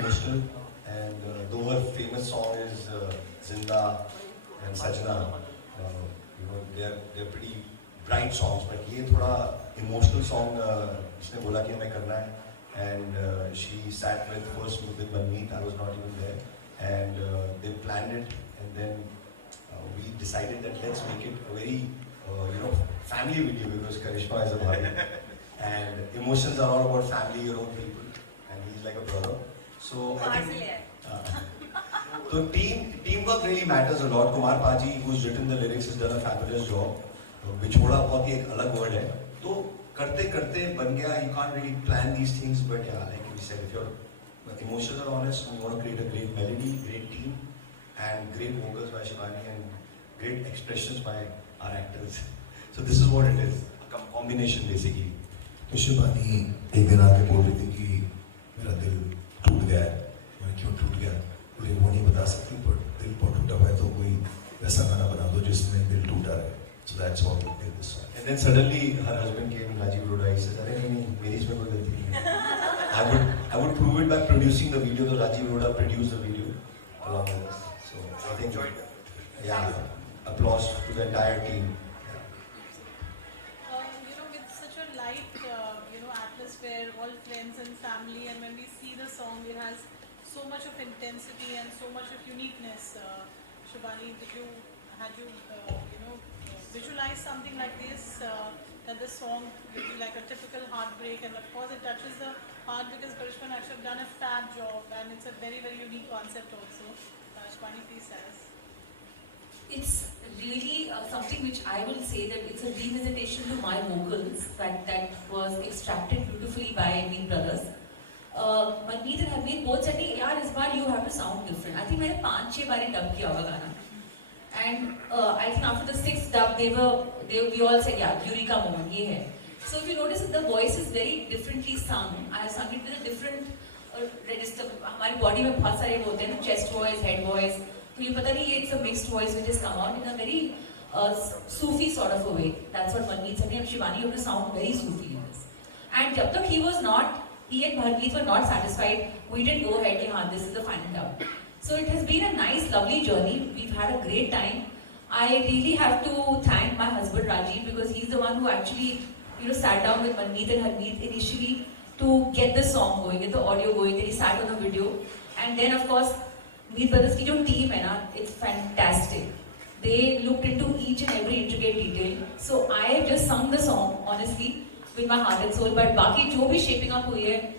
emotional, and though her famous song is Zinda and Sajna, they're pretty bright songs, but ये थोड़ा emotional song इसने बोला कि हमें करना है, and she sat with first with Manmeet. I was not even there, and they planned it, and then we decided that let's make it a very family video, because Karishma is a bhai, and emotions are all about family, your own people, and he's like a brother. So I think so teamwork really matters a lot. Kumar Paji, who's written the lyrics, has done a fabulous job. बिछोड़ा बहुत ही एक अलग word है. तो करते करते बन गया. You can't really plan these things, but yeah, like we said, if your emotions are honest, and you want to create a great melody, great team, and great vocals by Shivani and great expressions by our actors. So this is what it is, a combination basically. तो शिवानी एक दिन आके बोल रही थी कि मेरा दिल टूट गया है. मैं क्यों टूट गया मुझे वो नहीं बता सकती, पर दिल बहुत टूटा हुआ है तो कोई वैसा गाना बना दो जिसमें दिल टूटा रहे. So that's what we did this song. And then suddenly her husband came, Rajiv Roda. He says, "अरे नहीं, मेरी इसमें कोई गलती नहीं है." I would prove it by producing the video. So Rajiv Roda produced the video along with us. So I think, yeah, applause to the entire team. With such a light, atmosphere, all friends and family, and when we see the song, it has so much of intensity and so much of uniqueness. Shivani, had you visualize something like this, that the song will be like a typical heartbreak, and of course it touches the heart because Karishma and Akshay have done a fab job, and it's a very, very unique concept also. Shivani, please tell us. It's really something which I will say that it's a revisitation to my vocals that was extracted beautifully by Meet Brothers. Manmeet and Harmeet both said, "यार इस बार you have to sound different." I think मैंने 5-6 बार dub किया होगा गाना. And I think after the 6th dub, we all said, yeah, Eureka moment, ये है. So if you notice, the voice is very differently sung. I have sung it with a different register. हमारी body में बहुत सारे होते हैं ना, chest voice, head voice. तो ये पता नहीं ये it's a mixed voice which has come out in a very Sufi sort of a way. That's what Manmeet said. And Shivani, you have to sound very Sufi in this. And जब तक he and Bharmeet were not satisfied, we didn't go ahead. हाँ, this is the final dub. So it has been a nice, lovely journey. We've had a great time. I really have to thank my husband Rajiv, because he's the one who actually, sat down with Manmeet and Harmeet initially to get the song going, get the audio going. Then he sat on the video, and then of course, Meet Brothers ki jo team hai na, it's fantastic. They looked into each and every intricate detail. So I have just sung the song honestly with my heart and soul. But baki jo bhi shaping up hui hai,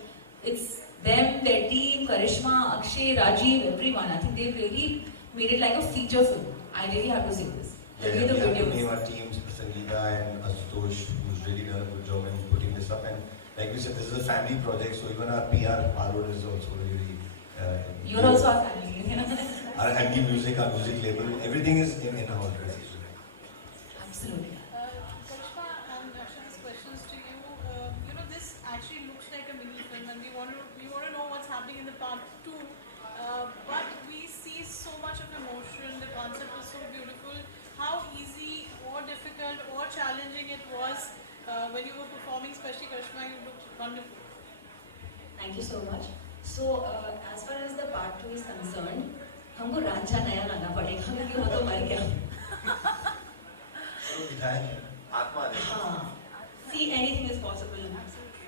it's them, their team, Karishma, Akshay, Rajiv, everyone. I think they really made it like a feature film. I really have to say this. Yeah, we have to name our teams, Sangeeta and Asutosh, who's really done a good job in putting this up. And like we said, this is a family project, so even our PR, Parod is also really... You're also our family. Our MD Music, our music label, everything is in our dress. Absolutely. Karishma and Akshay's questions to you. This actually looks like a mini film, and we want to know what's happening in the part 2. But we see so much of emotion. The concept was so beautiful. How easy or difficult or challenging it was when you were performing, especially Karishma, you looked wonderful. Thank you so much. So as far as the part 2 is concerned, हमको रांझा नया गाना पड़ेगा क्योंकि वो तो मर गया. See, anything is possible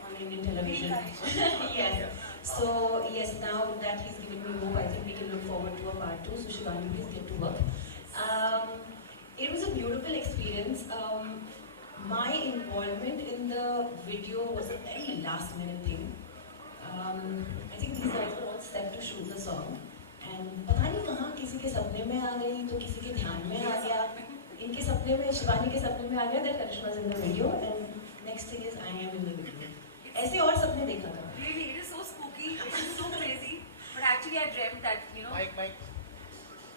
on Indian television. Yes. So yes, now that he's given me hope, I think we can look forward to a part 2. So Shivani, please get to work. It was a beautiful experience. My involvement in the video was a very last minute thing. I think these guys were all set to shoot the song. And पता नहीं कहाँ किसी के सपने में आ गई तो किसी के ध्यान में आ गया. इनके सपने में, शिवानी के सपने में आ गया that Karishma is in the video, and next thing is I am in the video. ऐसे और सपने देखा था. Really, it is so spooky, it is so crazy. But actually, I dreamt that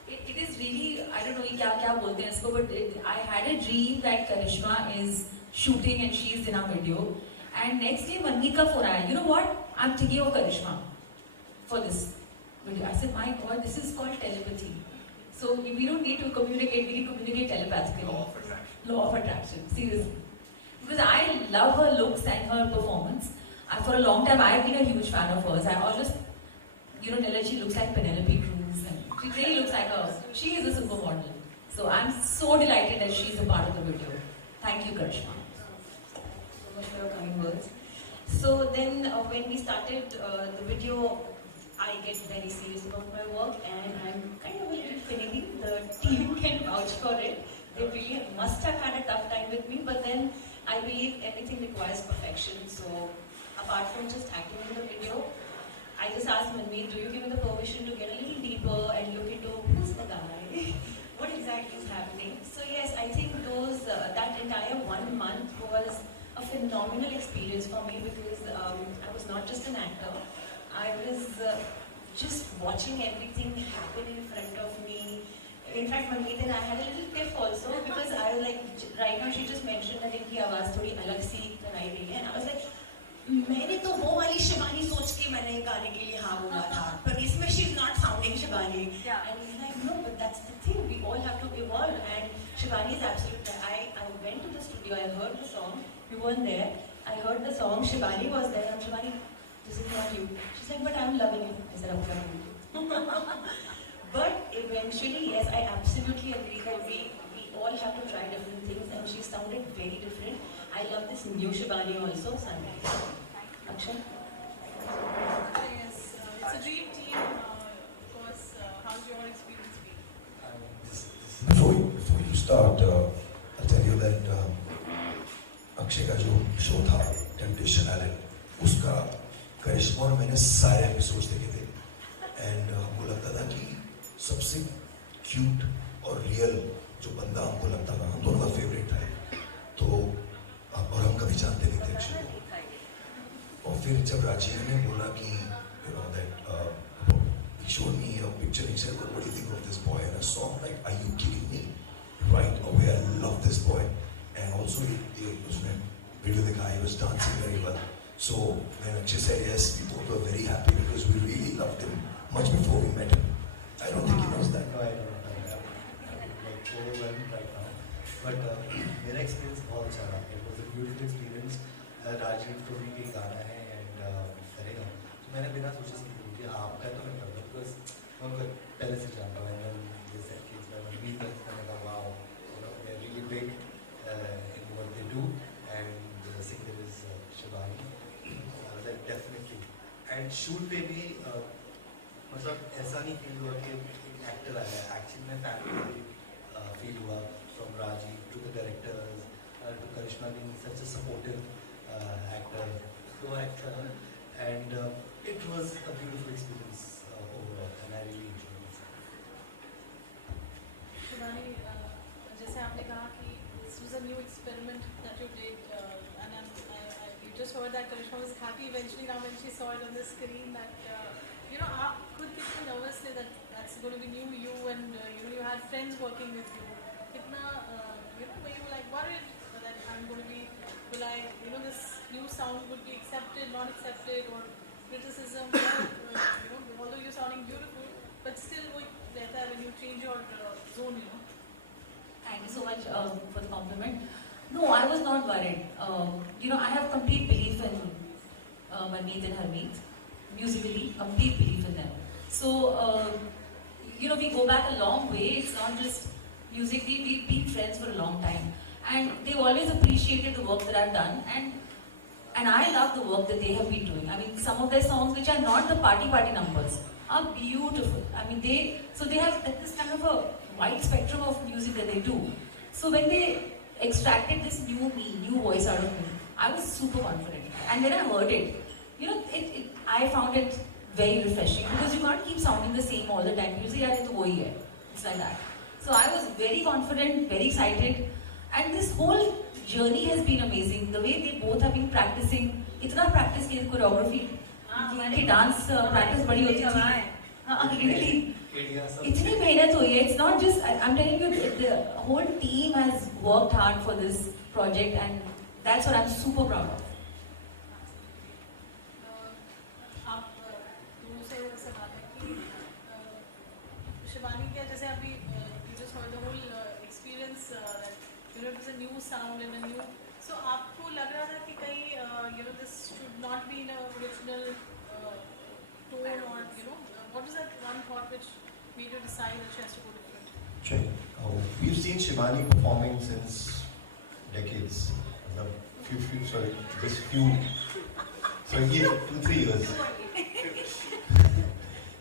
It is really, I don't know ये क्या बोलते हैं इसको, but I had a dream that Karishma is shooting and she is in our video. And next day Manmeet का phone आया. You know what? I'm thinking of Karishma for this video. I said, my God, this is called telepathy. So we don't need to communicate, we need to communicate telepathically. Law of attraction. Law of attraction, seriously. Because I love her looks and her performance. For a long time, I've been a huge fan of hers. I always, Nilaji looks like Penelope Cruz, and she really looks like she is a supermodel. So I'm so delighted that she's a part of the video. Thank you, Karishma. So much for your kind words. So then when we started the video, I get very serious about my work, and I'm kind of a little finicky. The team can vouch for it. They really must have had a tough time with me, but then I believe everything requires perfection. So apart from just acting in the video, I just asked Manmeet, do you give me the permission to get a little deeper and look into who's the guy? What exactly is happening? So yes, I think that entire 1 month was a phenomenal experience for me because I was not just an actor. I was just watching everything happen in front of me. In fact, Manmeet and I had a little tiff also because I was like, right now she just mentioned that इनकी आवाज़ थोड़ी अलग सी बनाई गई है. And I was like, मैंने तो वो वाली शिवानी सोच के मैंने गाने के लिए हाँ बोला था, पर इसमें she's not sounding Shivani. Yeah. And he's like, no, but that's the thing. We all have to evolve. And Shivani is absolutely. I went to the studio. I heard the song. You weren't there. I heard the song. Shivani was there. And Shivani, this is not you. She's like, but I'm loving it. I said, okay, I'm loving it. But eventually, yes, I absolutely agree that we all have to try different things, and she sounded very different. I love this new Shivani also. Akshay? Yes, it's a dream team. Of course, how's your experience been? Before you start, I'll tell you that Akshay का जो show था temptation island, उसका करिश्मा और मैंने सारे episodes देखे थे, and हमको लगता था कि सबसे क्यूट और रियल जो बंदा हमको लगता था, हम दोनों का फेवरेट था. तो और हम कभी जानते नहीं थे अक्षय को. और फिर जब राजीव ने बोला कि you know that he showed me a picture, he said, what do you think of this boy? And I saw, like, are you kidding me? Right away, I love this boy. And also, उसने video देखा, he was dancing very well. So when Akshay said yes, we both were very happy because we really loved him much before we met him. I don't think he knows that. No, I don't know. I'm like overwhelmed right now. But मेरा experience बहुत अच्छा रहा. It was a beautiful experience. Rajiv तो भी कहीं गाना है and करेगा. तो मैंने बिना सोचे समझे कि हाँ आपका तो मैं करता because मैं उनको पहले से जानता हूँ. And then they said कि इस बार मैं meet करने का wow, you know, they're really big in what they do, and the singer is Shivani. That definitely. And shoot पे भी मतलब ऐसा नहीं फील हुआ कि एक एक्टर आया है. एक्चुअली में फैमिली फील हुआ from Rajiv to the directors to Karishma being such a supportive actor, co-actor, and it was a beautiful experience overall, and I really enjoyed it. Shivani, जैसे आपने कहा कि this was a new experiment that you did, and you just heard that Karishma was happy eventually now when she saw it on the screen that you know आप खुद कितने nervous थे that that's going to be new you, and you had friends working with you. कितना you know, were you like worried that I'm going to be, will I, you know, this new sound would be accepted, not accepted, or criticism, or, you know, although you're sounding beautiful, but still वो रहता है when you change your zone, you know. Thank you so much for the compliment. No, I was not worried. You know, I have complete belief in Manmeet and Harmeet. Musically, complete belief in them. So, you know, we go back a long way. It's not just musically, we've been friends for a long time. And they've always appreciated the work that I've done. And I love the work that they have been doing. I mean, some of their songs, which are not the party numbers, are beautiful. I mean, they have this kind of a wide spectrum of music that they do. So when they extracted this new voice out of me, I was super confident. And when I heard it, you know, I found it very refreshing because you can't keep sounding the same all the time. You say, yeah, it's like that. So I was very confident, very excited. And this whole journey has been amazing. The way they both have been practicing, इतना practice की choreography, इनकी dance practice बड़ी होती थी. Really, इतनी मेहनत हुई है. It's not just, I'm telling you, the whole team has worked hard for this project, and that's what I'm super proud of. आप दूसरे सवाल है कि शिवानी क्या जैसे अभी you just heard the whole experience that you know it was a new sound and a new, so आपको लग रहा था कि कहीं you know this should not be in a original tone or you know what is that one thought which made you decide that she has to go different? Sure. We've seen Shivani performing since decades. Sorry, just few. So here, 2-3 years.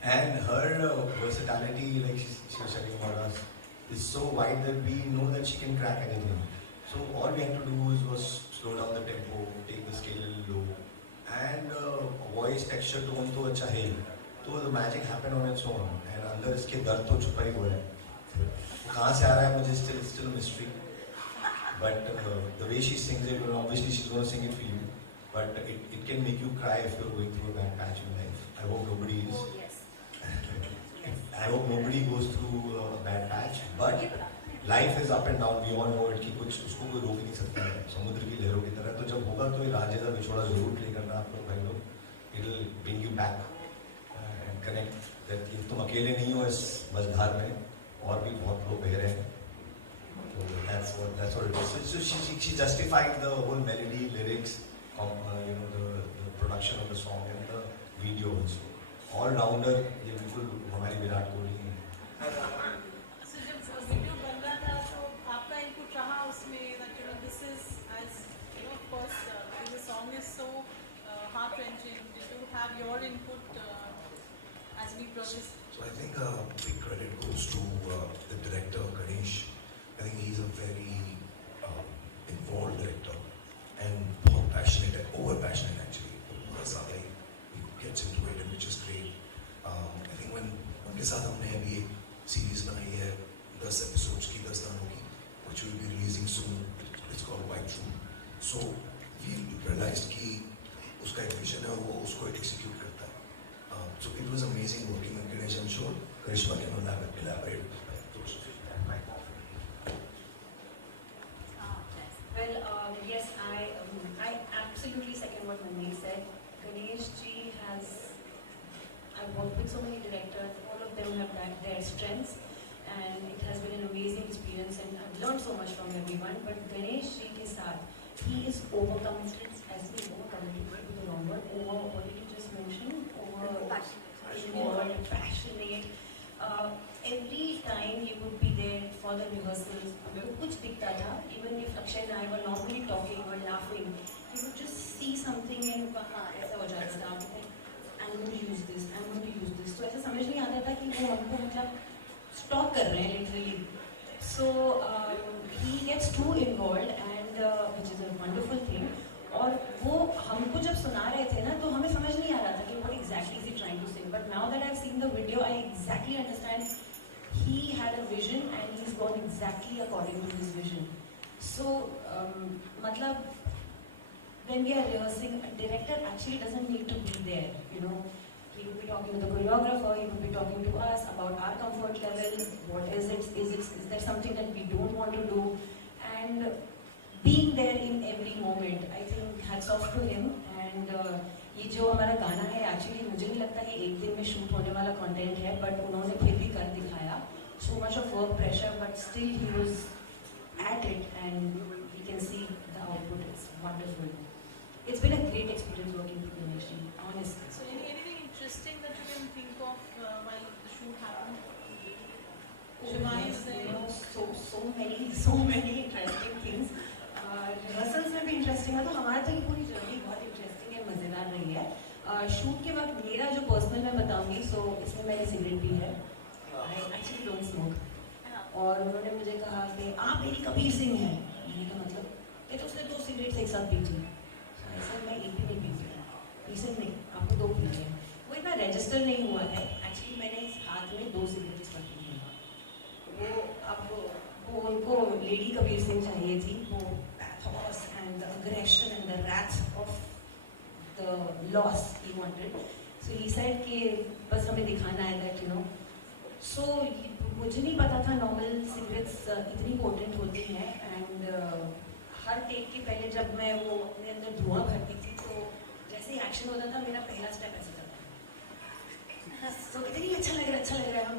And her versatility, like she was telling about us, is so wide that we know that she can crack anything. So all we had to do was slow down the tempo, take the scale a little low, and voice texture tone तो अच्छा है. तो the magic happened on its own. And अंदर इसके दर्द तो छुपा ही हुआ है. वो कहाँ से आ रहा है मुझे still a mystery. But the way she sings it, obviously she's going to sing it for you. But it can make you cry if you're going through a bad patch in life. I hope nobody is. Oh, yes. I hope nobody goes through a bad patch. But life is up and down. We all know it कि कुछ उसको कोई रोक नहीं सकता है. समुद्र की लहरों की तरह. तो जब होगा तो ये राजेदा बिछोड़ा जरूर प्ले करना आप लोग भाई लोग. It'll bring you back and connect. That तुम अकेले नहीं हो इस मझधार में. और भी बहुत लोग बह रहे हैं. So that's what it is. So she justified the whole melody, lyrics, the production of the song and the video also. All rounder, ये बिल्कुल हमारी विराट कोहली है. So जब वीडियो बन रहा था तो आपका इनपुट रहा उसमें that this is as of course the song is so heart wrenching. Did you have your input as we progress? So I think big credit goes to the director Ganesh. I think he's a very involved director and बहुत passionate, over passionate actually. पूरा ज़्यादा he gets into it and which is great. I think when उनके साथ हमने अभी एक series बनाई है 10 episodes की 10 गानों की which will be releasing soon. It's called White Room. So we realized कि उसका एक vision है वो उसको execute करता है. So it was amazing working with Ganesh. I'm sure Karishma can elaborate. Well, yes, I absolutely second what Manmeet said. Ganesh ji has, I've worked with so many directors, all of them have their strengths, and it has been an amazing experience, and I've learned so much from everyone. But Ganesh ji ke saath, he is overcommitted, as we overcommitted with the wrong word, what did you just mention? Passionate. Every time he would be there for the rehearsals, कुछ दिखता था. Even if Akshay and I were normally talking or laughing, he would just see something and हाँ ऐसा हो जाता था. I'm going to use this. I'm going to use this. तो ऐसा समझ नहीं आता था कि वो हमको मतलब stop कर रहे हैं literally. So he gets too involved and which is a wonderful thing. और वो हमको जब सुना रहे थे ना तो हमें समझ नहीं आ रहा था कि what exactly is he trying to sing. But now that I've seen the video, I exactly understand. He had a vision and he's gone exactly according to his vision. So, matlab, when we are rehearsing, a director actually doesn't need to be there, He could be talking to the choreographer, he could be talking to us about our comfort level, what is it, is there something that we don't want to do, and being there in every moment, I think hats off to him. And ये जो हमारा गाना है actually मुझे नहीं लगता कि एक दिन में शूट होने वाला कंटेंट है, बट उन्होंने फिर भी कर दिखाया. So much of work pressure, but still he was at it, and we can see the output. It's wonderful. It's been a great experience working with Ganesh, honestly. So anything interesting that you can think of while the shoot happened? Shivani is there. So many interesting things. Rehearsals में भी interesting है, तो हमारा तो ये पूरी journey बहुत interesting है, मजेदार रही है. शूट के वक्त मेरा जो पर्सनल मैं बताऊंगी, सो इसमें मेरी सिगरेट भी है. I actually don't smoke. और उन्होंने मुझे कहा कि आप मेरी कबीर सिंह हैं. मैंने कहा मतलब कि तो उसने 2 सिगरेट एक साथ पी थी. ऐसा मैं एक भी नहीं पीती. रीजन नहीं, आपको 2 पी है. वो इतना रजिस्टर नहीं हुआ है. एक्चुअली मैंने इस हाथ में 2 सिगरेट इस वक्त ली है. वो उनको लेडी कबीर सिंह चाहिए थी. वो pathos and the aggression and the wrath of the loss he wanted. So he said कि बस हमें दिखाना है that So मुझे नहीं पता था नॉर्मल सिगरेट्स इतनी पोटेंट होती हैं. एंड हर टेक के पहले जब मैं वो अपने अंदर धुआं भरती थी तो जैसे ही एक्शन होता था मेरा पहला स्टेप ऐसा चलता था. तो इतनी अच्छा लग रहा है हम